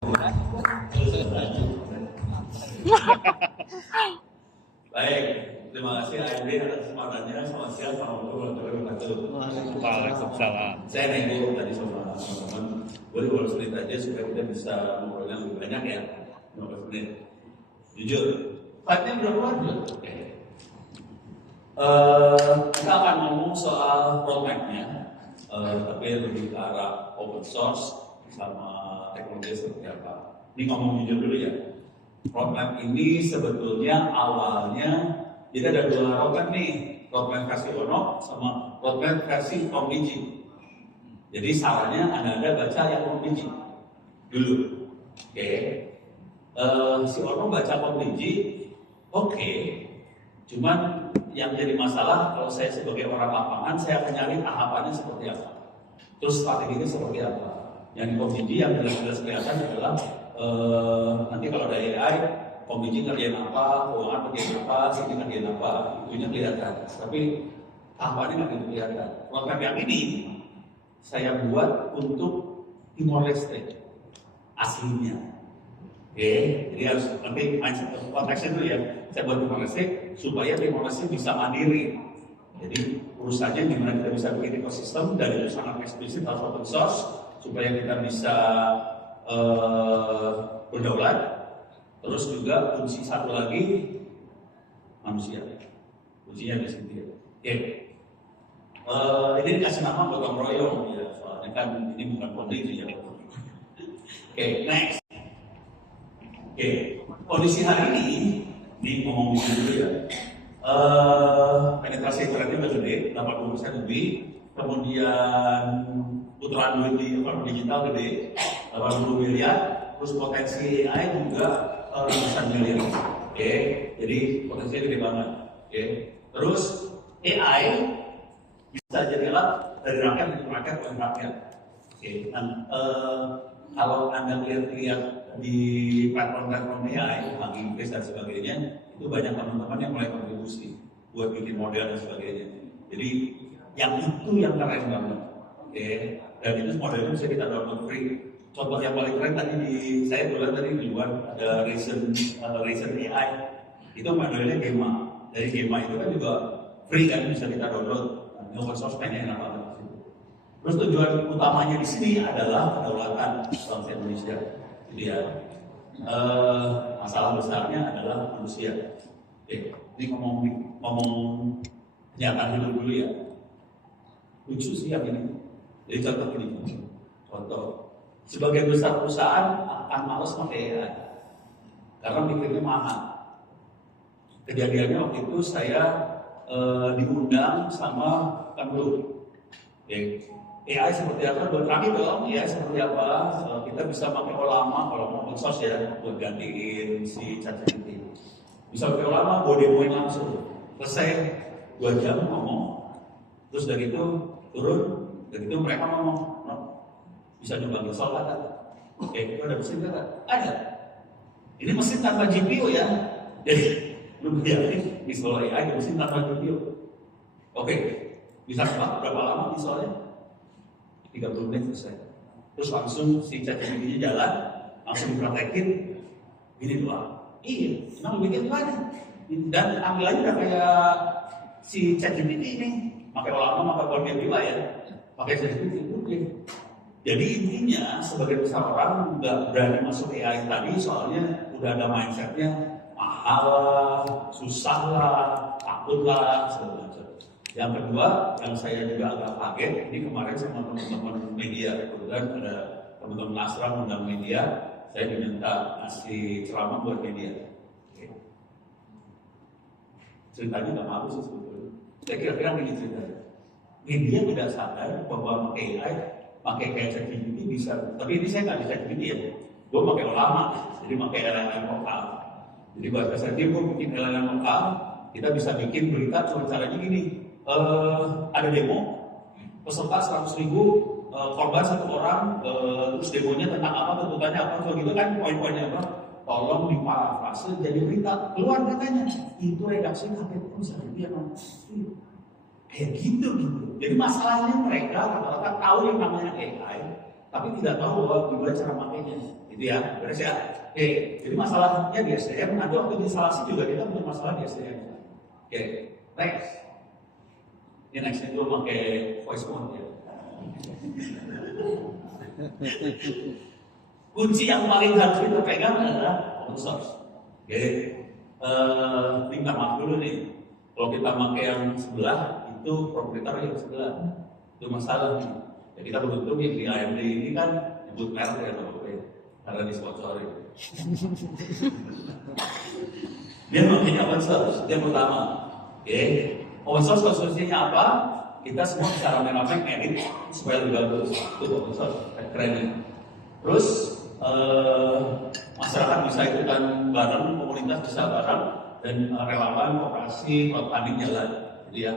Baik, terima kasih Andri atas kesempatannya. Selamat siang, Assalamualaikum warahmatullahi wabarakatuh. Waalaikumsalam. Saya nego tadi sama teman-teman. Boleh kalau sulit aja supaya kita bisa ngobrolnya lebih banyak ya. 15 menit. Jujur, fightnya berapa lama? Oke. Kita akan ngomong soal roadmap-nya, tapi lebih ke arah open source sama teknologi seperti apa. Ini ngomong jujur dulu ya. Roadmap ini sebetulnya awalnya jadi ada dua roadmap nih, roadmap versi Ono sama roadmap versi Om Biji. Jadi salahnya Anda baca yang Om Biji dulu. Oke. Si Ono baca Om Biji, oke. Cuman yang jadi masalah kalau saya sebagai orang lapangan, saya akan nyari tahapannya seperti apa. Terus strateginya seperti apa. Yang di Om Biji yang jelas-jelas kelihatan adalah nanti kalau ada AI, komisi ngerjain apa, keuangan ngerjain apa, sini ngerjain apa, itunya kelihatan. Tapi tahapannya nggak kelihatan. Roadmap yang ini saya buat untuk Timor Leste aslinya. Oke, jadi harus nanti mindset konteksnya dulu ya. Saya buat Timor Leste supaya Timor Leste bisa mandiri. Jadi urusannya gimana kita bisa bikin ekosistem dan itu sangat eksplisit harus open source supaya kita bisa berdaulat. Terus juga kunci satu lagi manusia, kuncinya di situ ya. Oke, ini dikasih nama gotong royong ya, soalnya kan ini bukan kondisi ya. Oke, next. Oke, kondisi hari ini ngomong dulu ya. Penetrasi internetnya udah gede, 80% lebih. Kemudian putaran duit di ekonomi digital gede, 80 miliar. Terus potensi AI juga ratusan miliar. Oke, jadi potensinya gede banget. Oke, terus AI bisa jadi alat dari rakyat untuk rakyat bukan rakyat. Oke, dan kalau Anda lihat di platform-platform AI, Hugging Face dan sebagainya, itu banyak teman-teman yang mulai kontribusi buat bikin model dan sebagainya. Jadi yang itu yang keren banget. Oke, dan itu modelnya bisa kita download free. Contoh yang paling keren tadi saya bilang tadi di luar ada Reason AI. Itu modelnya Gema. Dari Gema itu kan juga free kan, bisa kita download. Open source enak banget. Terus tujuan utamanya di sini adalah kedaulatan bangsa Indonesia. Jadi ya, masalah besarnya adalah manusia. Oke, ini ngomong kenyataan dulu ya. Lucu sih yang ini. Jadi contoh ini, contoh sebagian besar perusahaan akan malas pakai AI karena mikirnya mahal. Kejadiannya waktu itu saya diundang sama Kemlu. Oke. AI seperti apa? Berkami dong, ya seperti apa? Kita bisa pakai Olama kalau mau open source ya, buat gantiin si ChatGPT. Bisa pakai Olama, buat demoin langsung. Selesai 2 jam ngomong, terus dari itu turun, dari itu mereka ngomong, no, bisa nyoba soal kata. Oke, itu ada mesin kata? Ada. Ini mesin tanpa GPU ya. Jadi lu bayangin visual AI mesin tanpa GPU. Oke, bisa berapa lama visualnya? 30 menit selesai. Terus langsung si ChatGPT-nya jalan, langsung dipraktekin, ini doang. Iya, memang bikin gimana? Dan tampilannya udah kayak si ChatGPT ini, pakai Olama, pakai Power BI ya, pakai ChatGPT. Oke. Jadi intinya sebagai besar orang nggak berani masuk AI tadi, soalnya udah ada mindsetnya mahal lah, susah lah, takut lah, segala macam. Yang kedua, yang saya juga agak kaget, ini kemarin sama teman-teman media, kebetulan ada teman-teman Astra undang media, saya diminta ngasih ceramah buat media. Oke. Ceritanya nggak malu sih sebetulnya. Saya kira-kira begini ceritanya. Media tidak sadar bahwa AI, pakai kayak ChatGPT bisa, tapi ini saya nggak bisa ChatGPT ya. Gue pakai Olama, jadi pakai LLM lokal. Jadi bahasa saya gue bikin LLM lokal, kita bisa bikin berita cuma caranya gini. Ada demo, peserta 100.000, korban 1 orang, terus demonya tentang apa, tuntutannya apa, so gitu kan poin-poinnya apa, tolong diparafrase jadi berita, keluar katanya, itu redaksi kaget, bisa jadi apa, kayak gitu. Jadi masalahnya mereka rata-rata tahu yang namanya AI, tapi tidak tahu bahwa gimana cara makainya. Gitu ya, beres ya. Oke, jadi masalahnya di SDM, nanti waktu di instalasi juga kita punya masalah di SDM. Oke, next. Ini next itu pakai voice mode ya. Kunci yang paling harus kita pegang adalah open source. Oke, minta maaf dulu nih. Kalau kita pakai yang sebelah, itu proprietor yang sebelah. Itu masalah nih. Ya, kita beruntung di AMD ini kan nyebut merek ya, karena disponsori. Dia makanya open source, itu yang pertama. Oke, open source konstruksinya apa? Kita semua bisa rame-rame edit supaya lebih bagus. Itu open source, keren ya. Terus masyarakat bisa ikutan bareng, komunitas bisa bareng, dan relawan, operasi, crowdfunding jalan, gitu ya.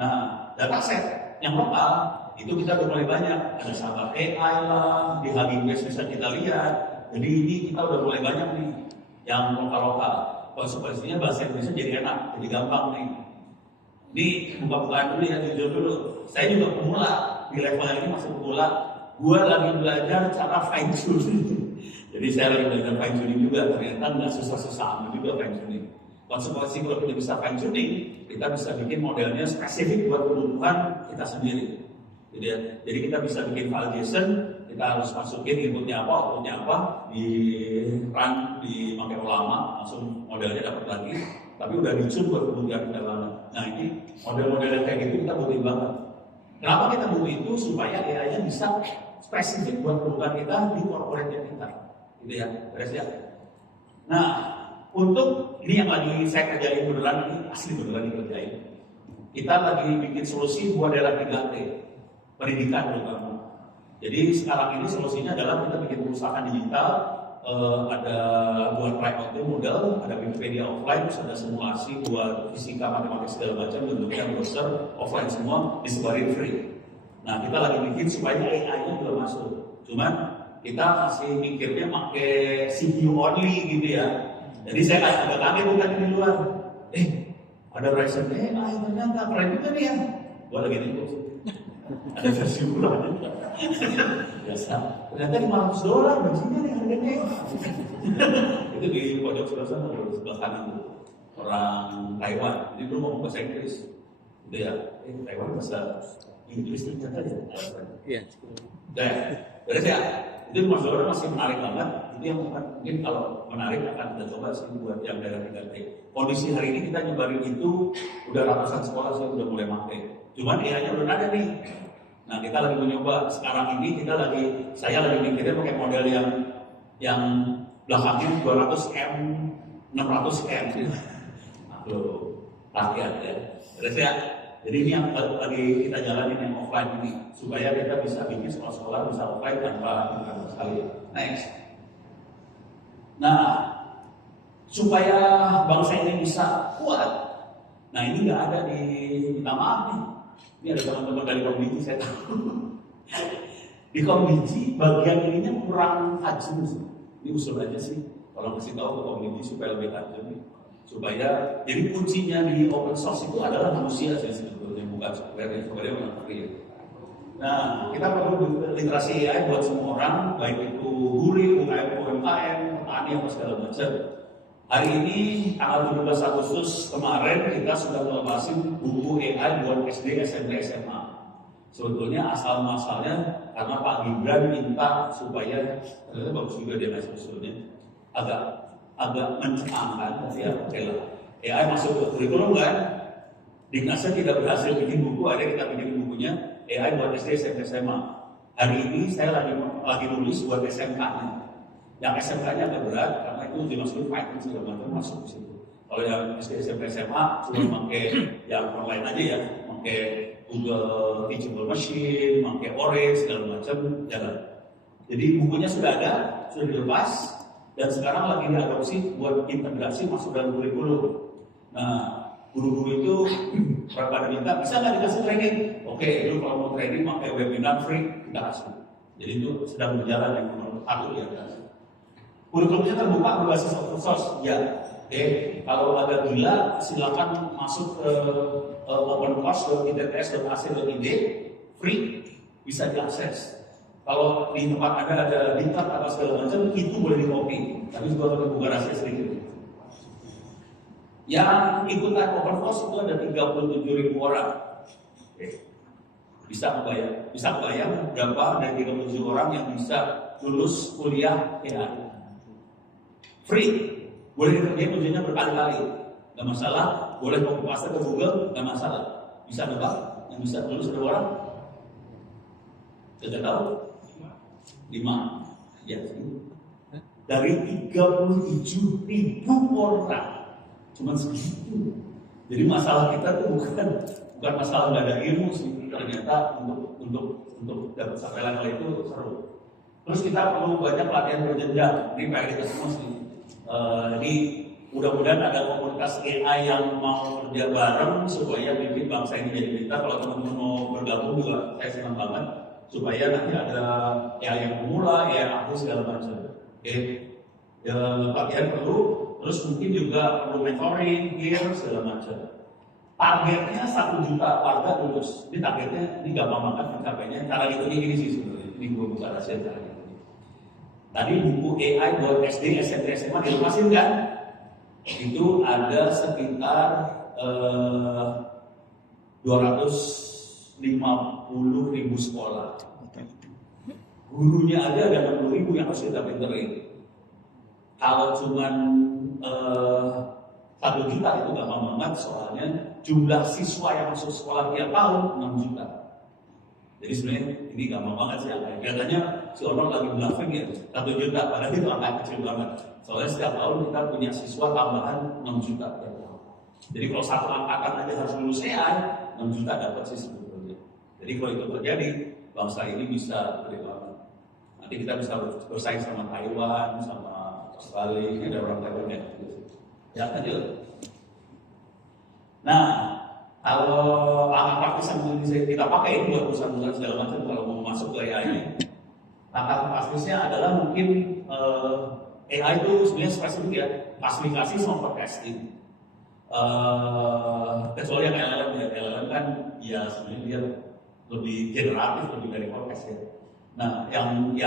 Nah, dataset yang lokal itu kita udah mulai banyak. Ada sahabat AI lah, di Hugging Face bisa kita lihat. Jadi ini kita udah mulai banyak nih yang lokal-lokal. Konsekuensinya bahasa Indonesia jadi enak, jadi gampang nih. Ini buka-bukaan dulu ya, jujur dulu. Saya juga pemula, di level ini masih pemula. Gue lagi belajar cara fine tuning. Jadi saya lagi belajar fine tuning juga. Ternyata nggak susah-susah amat juga fine tuning. Konsekuensi kalau kita bisa fine tuning, kita bisa bikin modelnya spesifik buat kebutuhan kita sendiri. Jadi kita bisa bikin file JSON, kita harus masukin inputnya apa, outputnya apa, di run, dipakai lama, langsung modelnya dapat lagi. Tapi udah dicun buat kebutuhan kita banget. Nah ini model-model yang kayak gitu kita butuh banget. Kenapa kita butuh itu? Supaya AI-nya bisa spesifik buat kebutuhan kita di corporate kita. Gitu ya, beres ya. Nah, untuk ini yang lagi saya kerjain beneran, ini asli beneran dikerjain. Kita lagi bikin solusi buat daerah 3T, pendidikan terutama. Jadi sekarang ini solusinya adalah kita bikin perusahaan digital, ada buat tryout model, ada Wikipedia offline, terus ada simulasi buat fisika, matematika segala macam, bentuknya browser offline semua disebarin free. Nah kita lagi bikin supaya AI-nya juga masuk. Cuman kita masih mikirnya pakai CPU only gitu ya. Jadi saya agak kaget bukan di luar. Ada Ryzen AI ternyata keren juga nih ya. Gua lagi nih ada versi murah. Biasa. Ternyata $500 gajinya nih harganya. Itu di pojok sebelah sana, di sebelah kanan itu. Orang Taiwan. Jadi dulu ngomong bahasa Inggris. Gitu ya. Taiwan bahasa Inggris ternyata ya. Iya. Dan beres ya. Itu $500 masih menarik banget. Itu yang mungkin kalau menarik akan kita coba sih buat yang daerah 3T. Kondisi hari ini kita nyebarin itu udah ratusan sekolah sih udah mulai pakai. Cuman AI-nya belum ada nih. Nah kita lagi mencoba. Sekarang ini saya lagi mikirnya pakai model yang belakangnya 200M, 600M. Aduh, rakyat ya. Terus ya. Jadi ini yang lagi kita jalanin yang offline ini supaya kita bisa bikin sekolah-sekolah bisa offline tanpa sekali. Next. Nah, supaya bangsa ini bisa kuat. Nah ini nggak ada di minta maaf nih. Ini ada teman-teman dari Komdigi saya tahu. Di Komdigi bagian ininya kurang tajam sih. Ini usul aja sih. Kalau kasih tahu ke Komdigi supaya lebih tajam nih. Supaya jadi kuncinya di open source itu adalah manusia sih sebetulnya, bukan software yang software yang free. Nah, kita perlu literasi AI buat semua orang, baik itu guru, UMKM, petani apa segala macam. Hari ini tanggal 17 Agustus kemarin kita sudah melepasin buku AI buat SD, SMP, SMA. Sebetulnya asal muasalnya karena Pak Gibran minta supaya ternyata bagus juga dia ngasih usulnya agak mencengangkan, ya oke lah. AI masuk ke kurikulum kan, Dignasnya tidak berhasil bikin buku, ada kita bikin bukunya AI buat SD, SMP, SMA. Hari ini saya lagi nulis buat SMK-nya. Yang SMK-nya agak berat karena itu dimasukin Python segala macam masuk di situ. Kalau yang SD, SMP, SMA cuma pakai yang online aja ya, pakai Google Teachable Machine, pakai Orange segala macam jalan. Jadi bukunya sudah ada, sudah dilepas. Dan sekarang lagi diadopsi buat integrasi masuk dalam kurikulum. Nah, guru-guru itu pada minta, bisa nggak dikasih training? Oke, lu kalau mau training pakai webinar free, kita kasih. Jadi itu sedang berjalan yang menurut aku ya. Kurikulumnya terbuka berbasis open source, ya. Oke, kalau agak gila, silakan masuk ke opencourse.its.ac.id, free, bisa diakses. Kalau di tempat Anda ada diktat atau segala macam, itu boleh di copy. Tapi juga harus buka rahasia sedikit. Yang ikutan open course itu ada 37.000 orang. Oke. Bisa kebayang berapa dari 37 orang yang bisa lulus kuliah AI. Free, boleh dikerjain ujiannya berkali-kali, nggak masalah. Boleh copy paste ke Google, nggak masalah. Bisa nebak yang bisa lulus berapa orang? Tidak tahu? 5. Ya, dari 37.000 orang. Cuma segitu. Jadi masalah kita tuh bukan masalah nggak ada ilmu sih. Ternyata untuk dapat sampai level itu seru. Terus kita perlu banyak pelatihan berjenjang. Ini PR kita semua sih. Jadi mudah-mudahan ada komunitas AI yang mau kerja bareng supaya bikin bangsa ini jadi pintar. Kalau teman-teman mau bergabung juga, saya senang banget. Supaya nanti ada AI yang pemula, AI yang aku segala macam. Oke. Ya, pelatihan perlu. Terus mungkin juga perlu mentoring, gear, segala macam. Targetnya 1 juta warga lulus. Ini targetnya, ini gampang banget mencapainya. Cara hitungnya gini sih sebenarnya. Ini gue buka rahasia cara hitungnya. Tadi buku AI buat SD, SMP, SMA dilupasin kan? Itu ada sekitar 250.000 sekolah. Gurunya aja ada 60.000 yang harus kita pinterin. Kalau cuman 1 juta itu gampang banget, soalnya jumlah siswa yang masuk sekolah tiap tahun 6 juta. Jadi sebenarnya ini gampang banget sih angka. Katanya si orang lagi bluffing ya 1 juta, padahal itu angka kecil banget. Soalnya setiap tahun kita punya siswa tambahan 6 juta tiap tahun. Jadi kalau satu angkatan aja harus lulus AI, 6 juta dapat sih sebetulnya. Jadi kalau itu terjadi, bangsa ini bisa gede banget. Nanti kita bisa bersaing sama Taiwan, sama Australia. Ini ada orang Taiwan ya. Ya lanjut. Nah, kalau angka praktis yang kita pakai ini buat perusahaan segala macam kalau mau masuk ke AI, angka praktisnya adalah mungkin AI itu sebenarnya spesifik ya, klasifikasi sama forecasting. Kecuali yang LLM ya, LLM kan ya sebenarnya dia lebih generatif, lebih dari forecast ya. Nah, yang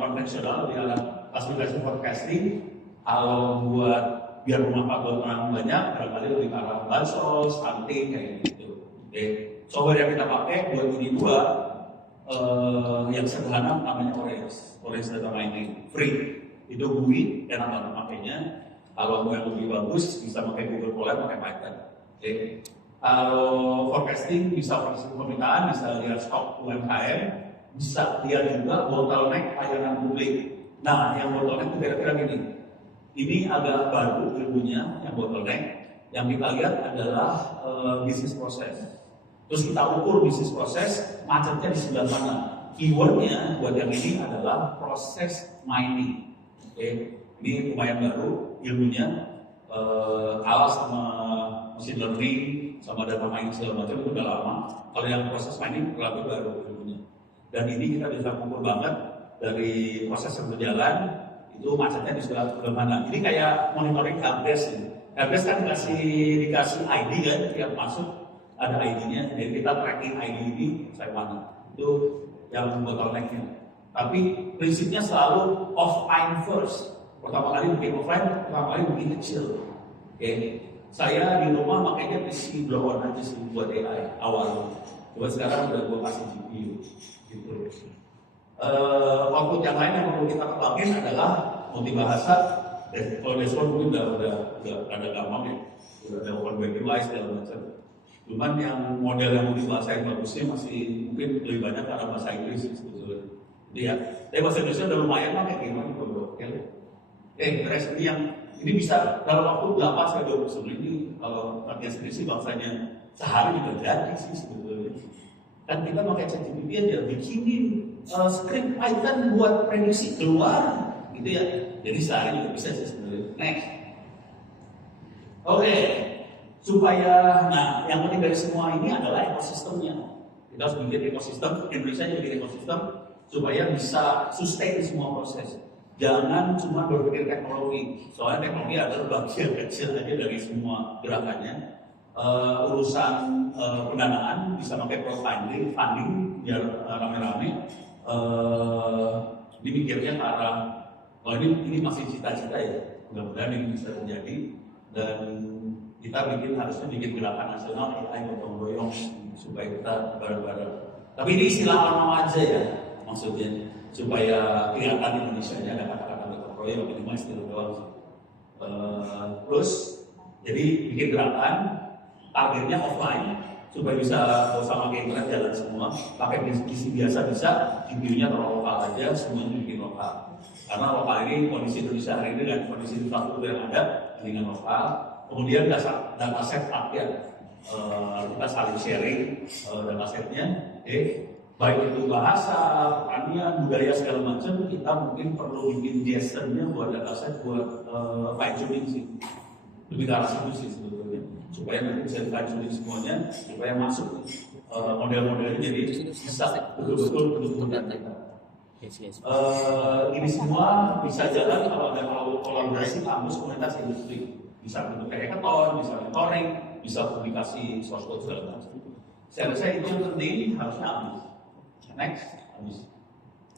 konvensional lebih arah klasifikasi forecasting. Kalau buat biar bermanfaat buat orang banyak, barangkali lebih ke arah bansos, stunting kayak gitu. Oke, software yang kita pakai buat ini dua, yang sederhana namanya Orange Data Mining, free. Itu GUI, enak banget makainya. Kalau mau yang lebih bagus, bisa pakai Google Colab, pakai Python. Oke. Kalau forecasting bisa forecasting permintaan, bisa lihat stok UMKM, bisa lihat juga bottleneck pelayanan publik. Nah, yang bottleneck itu kira-kira gini. Ini agak baru ilmunya yang bottleneck. Yang kita lihat adalah bisnis proses. Terus kita ukur bisnis proses macetnya di sebelah mana. Keywordnya buat yang ini adalah proses mining. Oke, ini lumayan baru ilmunya. Kalah sama machine learning, sama data mining segala macam itu udah lama. Kalau yang proses mining relatif baru ilmunya. Dan ini kita bisa ukur banget dari proses yang berjalan. Itu macetnya di sebelah mana. Ini kayak monitoring helpdesk. Helpdesk kan dikasih ID kan, tiap masuk ada ID-nya. Jadi kita tracking ID ini sampai mana. Itu yang bottleneck-nya. Tapi prinsipnya selalu offline first. Pertama kali bikin offline, pertama kali bikin kecil. Oke. Saya di rumah makanya PC blow-on aja sih buat AI awal. Coba sekarang udah gue kasih GPU gitu. Output yang lain yang perlu kita kembangin adalah multibahasa. Kalau dashboard mungkin udah ada gampang ya, udah ada open web UI segala macam. Cuman yang model yang multibahasa yang bagusnya masih mungkin lebih banyak karena bahasa Inggris sebetulnya. Jadi ya, tapi bahasa Indonesia udah lumayan lah kayak gimana bro. Interest ini yang ini bisa dalam waktu 8 sampai 20 menit ini kalau artinya sendiri sih bangsanya sehari juga jadi sih sebetulnya. Dan kita pakai ChatGPT aja bikinin script Python buat prediksi keluar gitu ya. Jadi sehari juga bisa sih sebenarnya. Next. Oke. Supaya yang penting dari semua ini adalah ekosistemnya. Kita harus bikin ekosistem, Indonesia juga bikin ekosistem supaya bisa sustain semua proses. Jangan cuma berpikir teknologi. Soalnya teknologi adalah bagian kecil aja dari semua gerakannya. Urusan pendanaan bisa pakai crowdfunding, funding biar rame-rame dimikirnya ke arah, ini masih cita-cita ya, mudah-mudahan ini bisa terjadi dan kita harusnya bikin gerakan nasional AI gotong royong supaya kita bareng-bareng. Tapi ini istilah lama aja ya, maksudnya supaya kelihatan Indonesia-nya ada kata-kata gotong royong, ini cuma istilah doang sih. Terus jadi bikin gerakan, targetnya offline supaya bisa sama kayak internet jalan semua, pakai PC biasa bisa, videonya taruh lokal aja, semuanya bikin lokal. Karena lokal ini kondisi Indonesia hari ini dan kondisi infrastruktur yang ada dengan lokal. Kemudian data set ya, kita saling sharing data setnya, baik itu bahasa, pertanian, budaya segala macam, kita mungkin perlu bikin gesturnya buat data set buat fine tuning sih, lebih ke arah situ sih sebetulnya, supaya nanti bisa fine tuning semuanya, supaya masuk model-modelnya jadi bisa betul-betul data kita. Ini semua bisa jalan kalau ada kolaborasi kampus komunitas industri, bisa bentuk hackathon, bisa mentoring, bisa publikasi source code segala macam. Saya rasa itu yang penting, harusnya habis. Next, habis.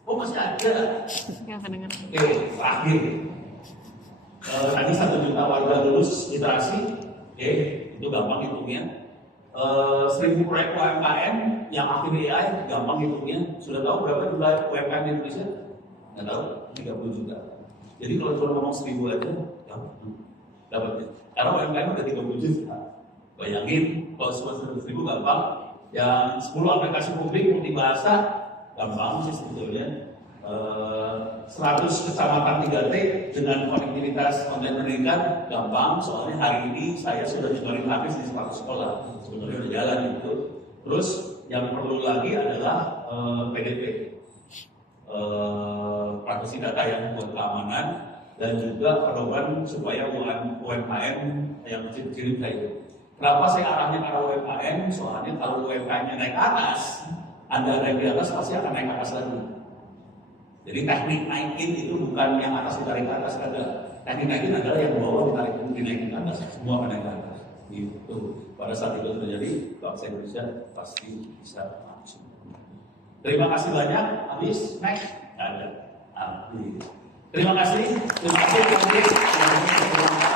Oh masih ada. Oke, terakhir. Tadi 1 juta warga lulus literasi, itu gampang hitungnya. 1000 proyek UMKM yang aktif AI, gampang hitungnya. Sudah tahu berapa jumlah UMKM di Indonesia? Nggak tahu, 30 juta. Jadi kalau cuma ngomong 1000 aja, gampang dapatnya. Karena UMKM ada 30 juta. Bayangin, kalau cuma 100.000 gampang. Yang 10 aplikasi publik multibahasa, gampang sih sebetulnya. 100 kecamatan 3T dengan konektivitas online pendidikan gampang, soalnya hari ini saya sudah nyebarin habis di 100 sekolah, sebenarnya udah jalan itu. Terus yang perlu lagi adalah PDP, privasi data yang buat keamanan dan juga pedoman supaya UMKM yang kecil-kecil kayak. Kenapa saya arahnya ke arah UMKM? Soalnya kalau UMKM-nya naik ke atas, Anda naik di atas pasti akan naik ke atas lagi. Jadi teknik naikin itu bukan yang atas ditarik ke atas, ada. Teknik naikin adalah yang bawah dinaikin ke atas, semua akan naik ke atas. Gitu. Pada saat itu terjadi, bangsa Indonesia pasti bisa maju. Terima kasih banyak. Habis, next. Ada. Habis. Terima kasih. Terima kasih.